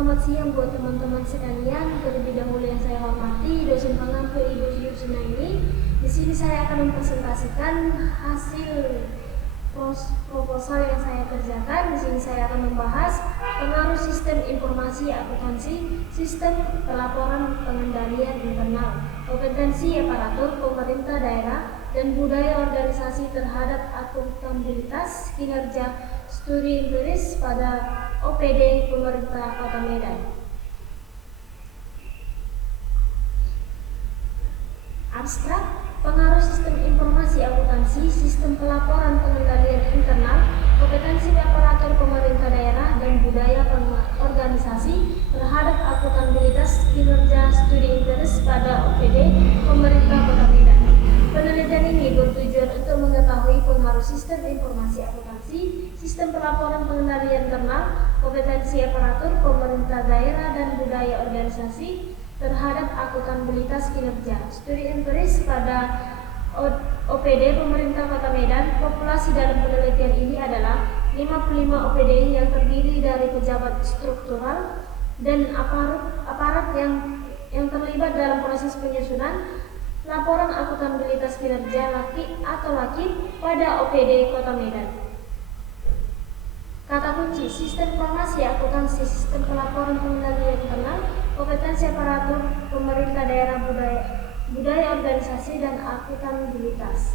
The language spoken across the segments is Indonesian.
Selamat siang buat teman-teman sekalian. Terlebih dahulu yang saya hormati dosen pengampu Ibu Yusnaini. Di sini saya akan mempresentasikan hasil proposal yang saya kerjakan. Di sini saya akan membahas pengaruh sistem informasi akuntansi, sistem pelaporan pengendalian internal, kompetensi aparatur pemerintah daerah, dan budaya organisasi terhadap akuntabilitas kinerja studi empiris pada OPD pemerintah Kota Medan. Abstrak, pengaruh sistem informasi akuntansi, sistem pelaporan pengendalian internal, kompetensi aparatur pemerintah daerah, dan budaya organisasi terhadap akuntabilitas kinerja studi empiris pada OPD pemerintah Kota Medan. Penelitian ini bertujuan untuk mengetahui pengaruh sistem informasi akuntansi, sistem pelaporan pengendalian internal, kompetensi aparatur pemerintah daerah, dan budaya organisasi terhadap akuntabilitas kinerja studi empiris pada OPD pemerintah Kota Medan. Populasi dalam penelitian ini adalah 55 OPD yang terdiri dari pejabat struktural dan aparat yang terlibat dalam proses penyusunan laporan akuntabilitas kinerja laki pada OPD Kota Medan. Kata kunci: sistem informasi akuntansi, sistem pelaporan pengendalian internal, kompetensi aparatur pemerintah daerah, budaya organisasi, dan akuntabilitas.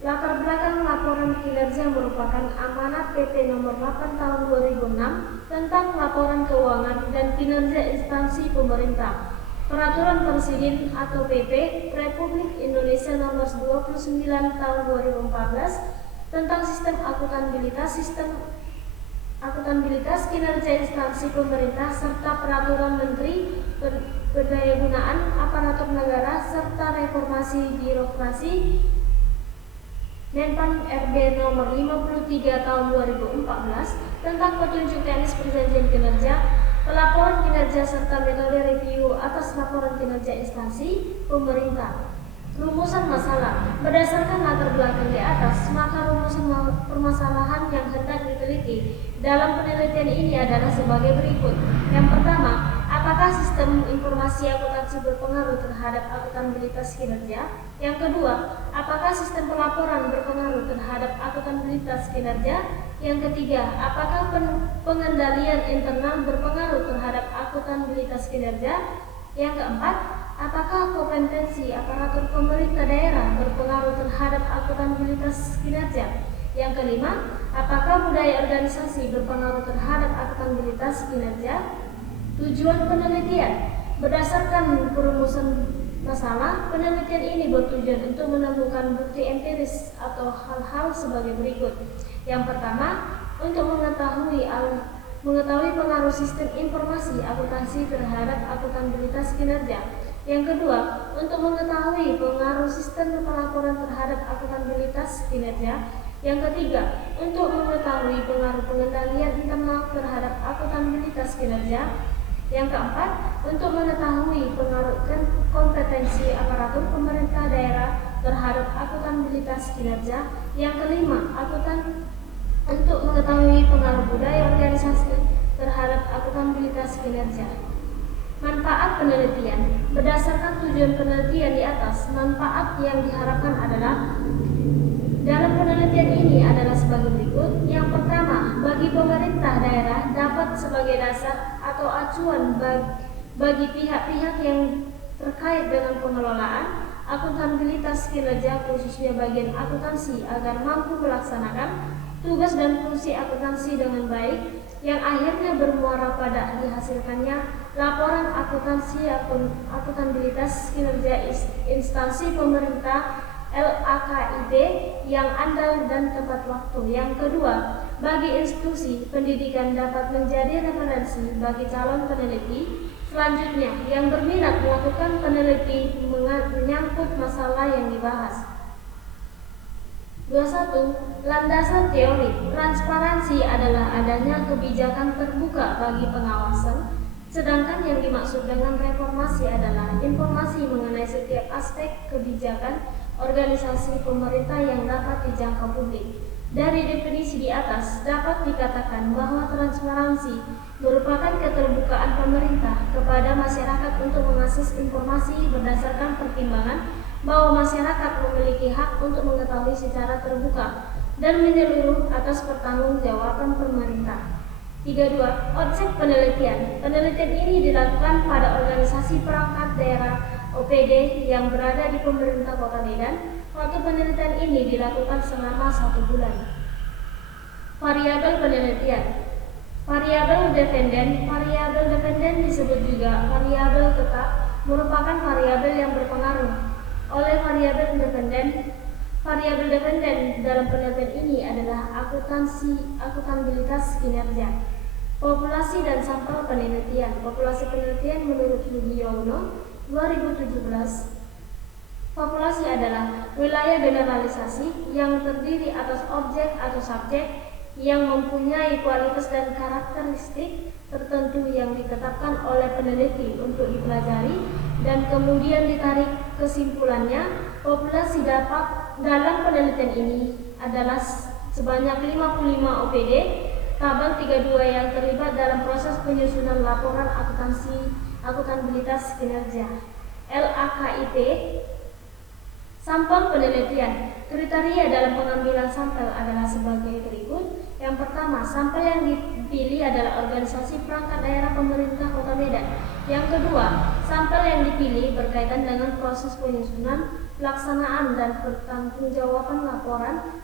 Latar belakang laporan kinerja merupakan amanat PP nomor 8 tahun 2006 tentang laporan keuangan dan kinerja instansi pemerintah, Peraturan Presiden atau PP Republik Indonesia nomor 29 tahun 2014 tentang sistem akuntabilitas kinerja instansi pemerintah, serta Peraturan Menteri Pendayagunaan Aparatur Negara serta Reformasi Birokrasi Menpan RB nomor 53 tahun 2014 tentang petunjuk teknis perjanjian kinerja, pelaporan kinerja, serta metode review atas laporan kinerja instansi pemerintah. Rumusan masalah. Berdasarkan latar belakang di atas, maka rumusan permasalahan yang hendak diteliti dalam penelitian ini adalah sebagai berikut. Yang pertama, apakah sistem informasi akuntansi berpengaruh terhadap akuntabilitas kinerja? Yang kedua, apakah sistem pelaporan berpengaruh terhadap akuntabilitas kinerja? Yang ketiga, apakah pengendalian internal berpengaruh terhadap akuntabilitas kinerja? Yang keempat, apakah kompetensi aparatur pemerintah daerah berpengaruh terhadap akuntabilitas kinerja? Yang kelima, apakah budaya organisasi berpengaruh terhadap akuntabilitas kinerja? Tujuan penelitian. Berdasarkan perumusan masalah, penelitian ini bertujuan untuk menemukan bukti empiris atau hal-hal sebagai berikut. Yang pertama, untuk mengetahui pengaruh sistem informasi akuntansi terhadap akuntabilitas kinerja. Yang kedua, untuk mengetahui pengaruh sistem pelaporan terhadap akuntabilitas kinerja. Yang ketiga, untuk mengetahui pengaruh pengendalian internal terhadap akuntabilitas kinerja. Yang keempat, untuk mengetahui pengaruh kompetensi aparatur pemerintah daerah terhadap akuntabilitas kinerja. Yang kelima, untuk mengetahui pengaruh budaya organisasi terhadap akuntabilitas kinerja. Manfaat penelitian. Berdasarkan tujuan penelitian di atas, manfaat yang diharapkan adalah dalam penelitian ini adalah sebagai berikut. Yang pertama, bagi pemerintah daerah dapat sebagai dasar atau acuan bagi pihak-pihak yang terkait dengan pengelolaan akuntabilitas kinerja, khususnya bagian akuntansi, agar mampu melaksanakan tugas dan fungsi akuntansi dengan baik, yang akhirnya bermuara pada dihasilkannya laporan akuntabilitas kinerja instansi pemerintah LAKIP yang andal dan tepat waktu. Yang kedua, bagi institusi pendidikan dapat menjadi referensi bagi calon peneliti selanjutnya yang berminat melakukan peneliti menyangkut masalah yang dibahas. 21. Landasan teori. Transparansi adalah adanya kebijakan terbuka bagi pengawasan, sedangkan yang dimaksud dengan reformasi adalah informasi mengenai setiap aspek kebijakan organisasi pemerintah yang dapat dijangkau publik. Dari definisi di atas dapat dikatakan bahwa transparansi merupakan keterbukaan pemerintah kepada masyarakat untuk mengakses informasi berdasarkan pertimbangan bahwa masyarakat memiliki hak untuk mengetahui secara terbuka dan menyeluruh atas pertanggungjawaban pemerintah. 32. Objek penelitian. Penelitian ini dilakukan pada organisasi perangkat daerah OPD yang berada di pemerintah Kota Medan. Waktu penelitian ini dilakukan selama 1 bulan. Variabel penelitian. Variabel dependen disebut juga variabel tetap, merupakan variabel yang berpengaruh oleh variabel dependen. Variabel dependen dalam penelitian ini adalah akutabilitas kinerja. Populasi dan sampel penelitian. Populasi penelitian menurut Sugiono 2017. Populasi adalah wilayah generalisasi yang terdiri atas objek atau subjek yang mempunyai kualitas dan karakteristik tertentu yang ditetapkan oleh peneliti untuk dipelajari dan kemudian ditarik kesimpulannya. Populasi dalam penelitian ini adalah sebanyak 55 OPD. Tabel 32 yang terlibat dalam proses penyusunan laporan akutabilitas kinerja LAKIP. Sampel penelitian. Kriteria dalam pengambilan sampel adalah sebagai berikut. Yang pertama, sampel yang dipilih adalah organisasi perangkat daerah pemerintah Kota Medan. Yang kedua, sampel yang dipilih berkaitan dengan proses penyusunan, pelaksanaan dan pertanggungjawaban laporan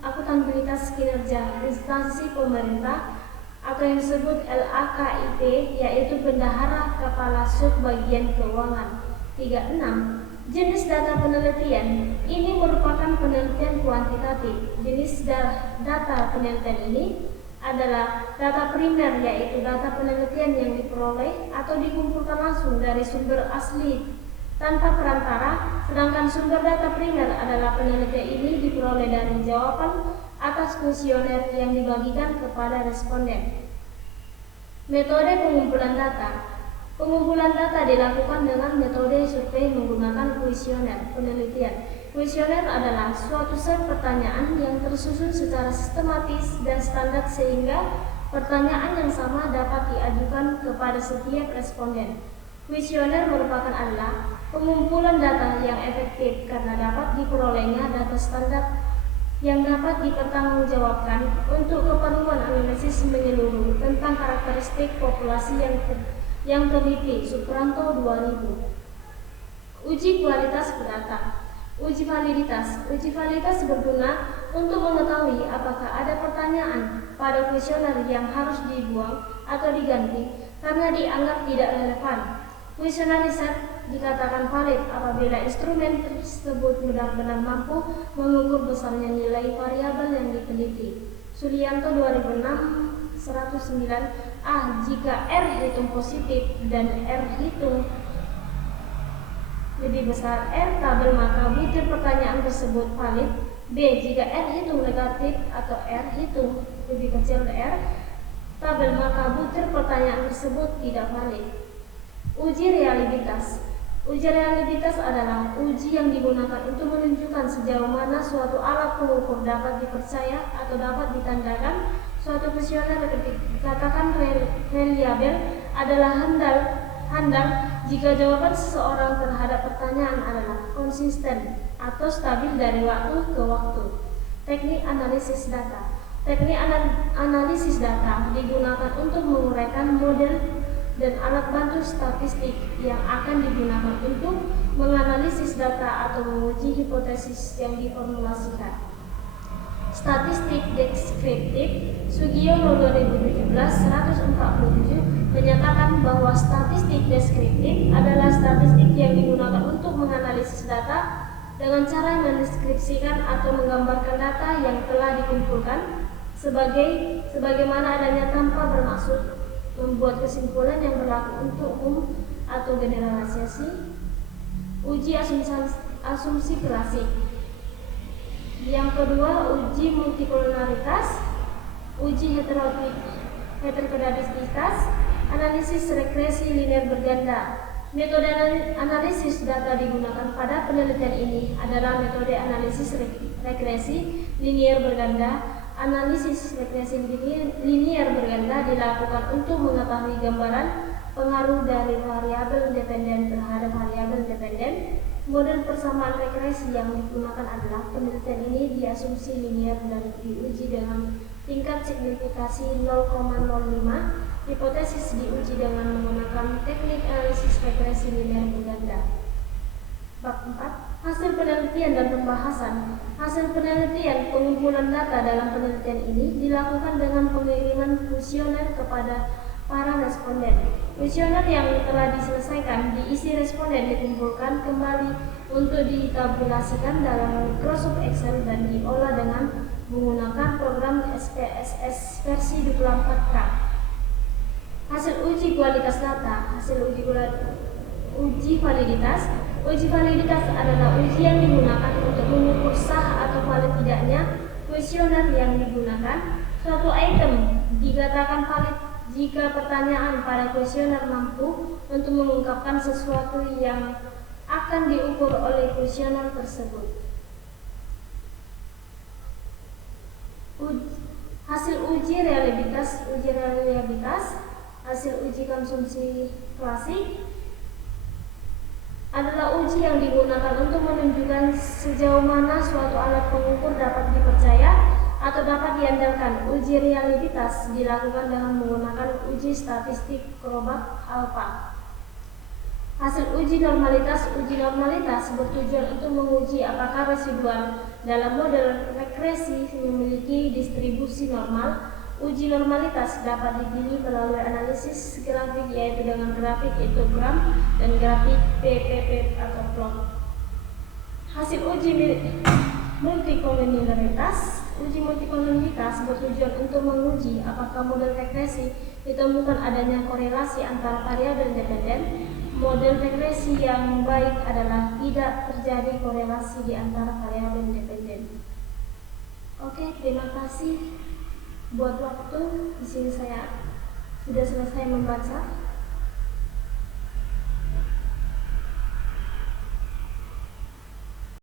akutabilitas kinerja instansi pemerintah atau yang disebut LAKIP, yaitu Bendahara Kepala Subbagian Keuangan. 36. Jenis data penelitian. Ini merupakan penelitian kuantitatif. Jenis data penelitian ini adalah data primer, yaitu data penelitian yang diperoleh atau dikumpulkan langsung dari sumber asli tanpa perantara, sedangkan sumber data primer adalah penelitian ini diperoleh dari jawaban atas kuesioner yang dibagikan kepada responden. Metode pengumpulan data. Pengumpulan data dilakukan dengan metode survei menggunakan kuesioner penelitian. Kuesioner adalah suatu set pertanyaan yang tersusun secara sistematis dan standar sehingga pertanyaan yang sama dapat diajukan kepada setiap responden. Kuesioner merupakan adalah pengumpulan data yang efektif karena dapat diperolehnya data standar yang dapat dipertanggungjawabkan untuk keperluan analisis menyeluruh tentang karakteristik populasi yang teliti. Supranto 2000. Uji kualitas data. Uji validitas. Uji validitas berguna untuk mengetahui apakah ada pertanyaan pada kuesioner yang harus dibuang atau diganti karena dianggap tidak relevan. Kuesioner riset dikatakan valid apabila instrumen tersebut benar-benar mampu mengukur besarnya nilai variabel yang diteliti. Sulianto 2006 109. A. Jika R hitung positif dan R hitung lebih besar R tabel, maka butir pertanyaan tersebut valid. B. Jika R hitung negatif atau R hitung lebih kecil dari R tabel, maka butir pertanyaan tersebut tidak valid. Uji reliabilitas. Uji reliabilitas adalah uji yang digunakan untuk menunjukkan sejauh mana suatu alat pengukur dapat dipercaya atau dapat ditandakan. Suatu kuesioner dikatakan reliabel adalah handal jika jawaban seseorang terhadap pertanyaan adalah konsisten atau stabil dari waktu ke waktu. Teknik analisis data. Teknik analisis data digunakan untuk menguraikan model dan alat bantu statistik yang akan digunakan untuk menganalisis data atau menguji hipotesis yang diformulasikan. Statistik deskriptif. Sugiono 2017 147 menyatakan bahwa statistik deskriptif adalah statistik yang digunakan untuk menganalisis data dengan cara mendeskripsikan atau menggambarkan data yang telah dikumpulkan sebagaimana adanya tanpa bermaksud membuat kesimpulan yang berlaku untuk umum atau generalisasi. Uji asumsi klasik. Yang kedua, uji multipolaritas, uji heterogeneisitas, analisis regresi linear berganda. Metode analisis data digunakan pada penelitian ini adalah metode analisis regresi linier berganda. Analisis regresi linier berganda dilakukan untuk mengetahui gambaran pengaruh dari variabel dependen terhadap variabel dependen. Model persamaan regresi yang digunakan adalah penelitian ini diasumsi linier dan diuji dengan tingkat signifikasi 0,05. Hipotesis diuji dengan menggunakan teknik analisis regresi linier berganda. Bab 4. Hasil penelitian dan pembahasan. Hasil penelitian pengumpulan data dalam penelitian ini dilakukan dengan pengiriman kuesioner kepada para responden. Kuesioner yang telah diselesaikan diisi responden dikumpulkan kembali untuk ditabulasikan dalam Microsoft Excel dan diolah dengan menggunakan program SPSS versi 24K. Hasil uji kualitas data. Hasil uji validitas. Uji validitas adalah uji yang digunakan untuk mengukur sah atau valid tidaknya kuesioner yang digunakan. Suatu item dikatakan valid jika pertanyaan pada kuesioner mampu untuk mengungkapkan sesuatu yang akan diukur oleh kuesioner tersebut. Hasil uji reliabilitas. Hasil uji konsumsi klasik adalah uji yang digunakan untuk menunjukkan sejauh mana suatu alat pengukur dapat dipercaya atau dapat diandalkan. Uji reliabilitas dilakukan dengan menggunakan uji statistik Crobat alpha. Hasil uji normalitas. Uji normalitas bertujuan untuk menguji apakah residual dalam model regresi memiliki distribusi normal. Uji normalitas dapat dipilih melalui analisis grafik, yaitu dengan grafik histogram dan grafik PPP atau plot. Hasil uji multikolonialitas. Uji multikolonialitas bertujuan untuk menguji apakah model regresi ditemukan adanya korelasi antara variabel dependen. Model regresi yang baik adalah tidak terjadi korelasi di antara variabel dependen. Oke, terima kasih buat waktu. Di sini saya sudah selesai membaca.